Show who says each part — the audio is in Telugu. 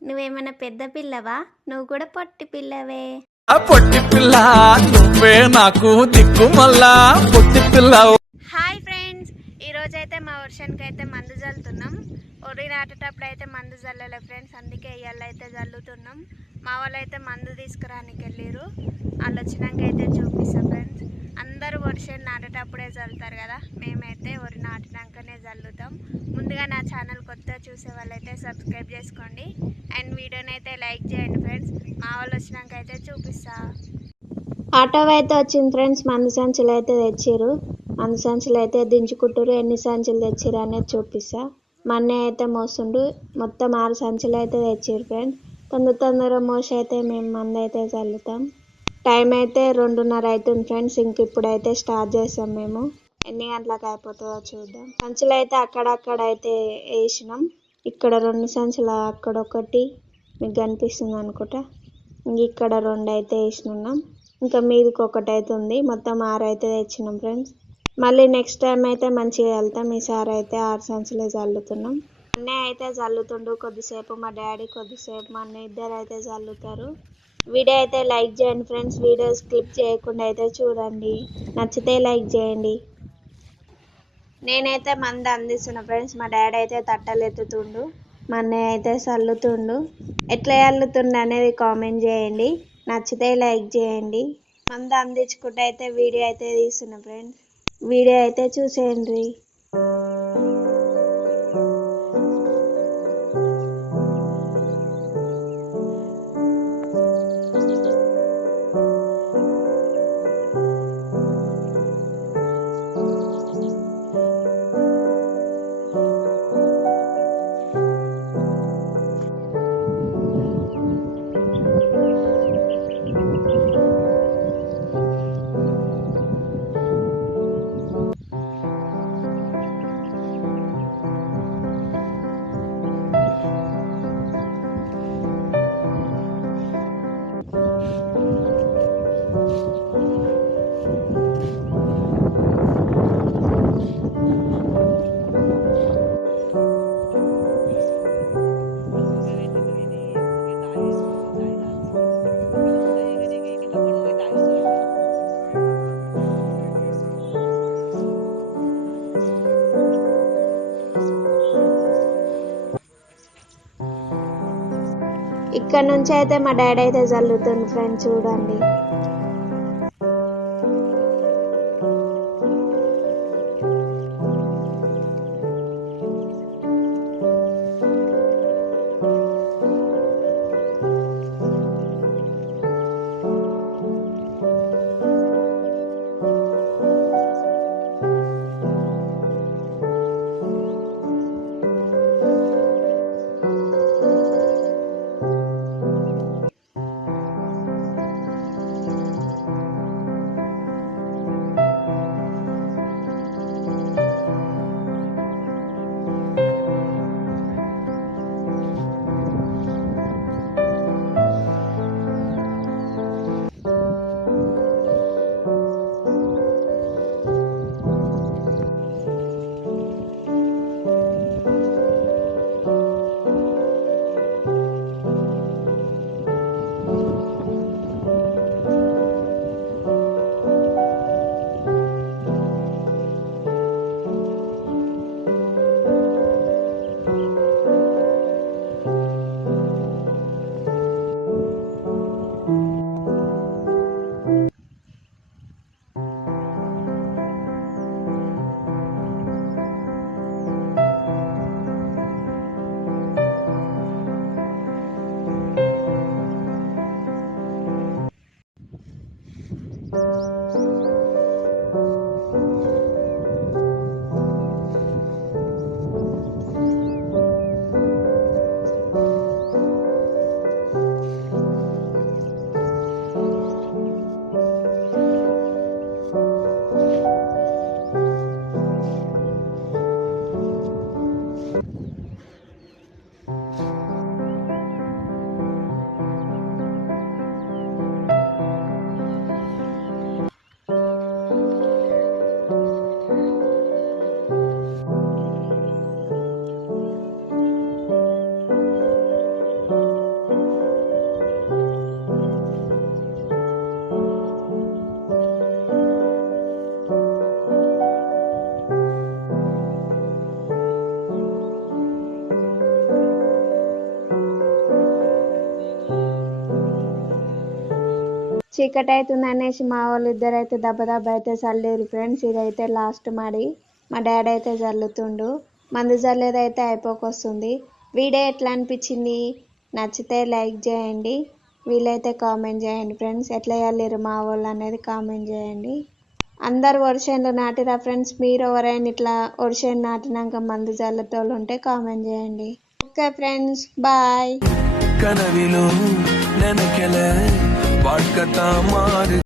Speaker 1: నువ్వేమైనా పెద్ద పిల్లవా? నువ్వు కూడా పొట్టి పిల్లవే.
Speaker 2: ఆ పొట్టి పిల్ల నువ్వే నాకు దిక్కు మళ్ళా. పొట్టి పిల్ల
Speaker 1: హాయ్ ఫ్రెండ్స్ ఈ రోజు అయితే మా వర్షానికి అయితే మందు చల్లుతున్నాం ఒరి నాటేటప్పుడు అయితే మందు చల్లలే ఫ్రెండ్స్ అందుకే ఇవాళ అయితే చల్లుతున్నాం మా వాళ్ళు అయితే మందు తీసుకురానికి వెళ్ళారు వాళ్ళు వచ్చినాక అయితే చూపిస్తాం ఫ్రెండ్స్. వర్షం నాటేటప్పుడే చల్లుతారు కదా మేమైతే వరి నాటినాకనే చల్లుతాం. ముందుగా నా ఛానల్ కొత్త చూసే వాళ్ళైతే సబ్స్క్రైబ్ చేసుకోండి. అండ్ వీడియోని అయితే లైక్ చేయండి ఫ్రెండ్స్. మా వాళ్ళు వచ్చినాక అయితే చూపిస్తా. ఆటో అయితే వచ్చింది ఫ్రెండ్స్ మందు సంచులు అయితే తెచ్చిర్రు. మందు సంచులు అయితే దించుకుంటారు ఎన్ని సంచులు తెచ్చిర్రు అనేది చూపిస్తా. మా అన్నయ్య అయితే మోస్తుండు మొత్తం ఆరు సంచులు అయితే తెచ్చిర్రు ఫ్రెండ్స్. తొందర తొందర మోసి అయితే మేము మందు అయితే చల్లుతాం. టైం అయితే రెండున్నర అవుతుంది ఫ్రెండ్స్ ఇంక ఇప్పుడైతే స్టార్ట్ చేస్తాం మేము. ఎన్ని గంటలకు అయిపోతుందో చూద్దాం. సంచులు అయితే అక్కడక్కడ అయితే వేసినాం. ఇక్కడ రెండు సంచులు అక్కడ ఒకటి మీకు కనిపిస్తుంది అనుకుంటా. ఇక్కడ రెండు అయితే వేసినాం. ఇంకా మీదికి ఒకటి అయితే ఉంది. మొత్తం ఆరు అయితే తెచ్చినాం ఫ్రెండ్స్ మళ్ళీ నెక్స్ట్ టైం అయితే మంచిగా వెళ్తాం. ఈసారి అయితే ఆరు సంచులే చల్లుతున్నాం. అన్నయ్య అయితే చల్లుతుండు కొద్దిసేపు మా డాడీ కొద్దిసేపు మా అన్న ఇద్దరు అయితే చల్లుతారు. వీడియో అయితే లైక్ చేయండి ఫ్రెండ్స్. వీడియోస్ క్లిప్ చేయకుండా అయితే చూడండి. నచ్చితే లైక్ చేయండి. నేనైతే మంది అందిస్తున్నా ఫ్రెండ్స్. మా డాడీ అయితే తట్టలు ఎత్తుతుండు. మా అన్నయ్య అయితే చల్లుతుండు ఎట్లా చల్లుతుండు అనేది కామెంట్ చేయండి. నచ్చితే లైక్ చేయండి. మంది అందించుకుంటే అయితే వీడియో అయితే తీస్తున్నా ఫ్రెండ్స్. వీడియో అయితే చూసేయండి. ఇక్కడ నుంచి అయితే మా డాడీ అయితే చల్లుతుంది ఫ్రెండ్స్ చూడండి. చీకటి అవుతుంది అనేసి మా వాళ్ళు ఇద్దరు అయితే దెబ్బ దెబ్బ అయితే చల్లేరు ఫ్రెండ్స్. ఇదైతే లాస్ట్ మాడి మా డాడీ అయితే చల్లుతుండు మందు చల్లేది అయితే అయిపోకొస్తుంది. వీడియో ఎట్లా అనిపించింది? నచ్చితే లైక్ చేయండి. వీలైతే కామెంట్ చేయండి ఫ్రెండ్స్. ఎట్లా చల్లేరు మా వాళ్ళు అనేది కామెంట్ చేయండి. అందరు ఒరిషన్లు నాటిరా ఫ్రెండ్స్. మీరు ఎవరైనా ఇట్లా ఒరిషన్ నాటినాక మందు చల్లటోళ్ళు ఉంటే కామెంట్ చేయండి. Okay friends bye.
Speaker 2: வாழ்க்கை தான் மாறு